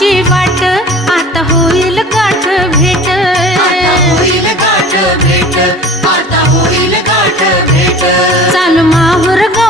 माऊची वाट आता होईल गाठ भेट होईल गाठ भेट आता होईल गाठ भेट चाल माहूर गाव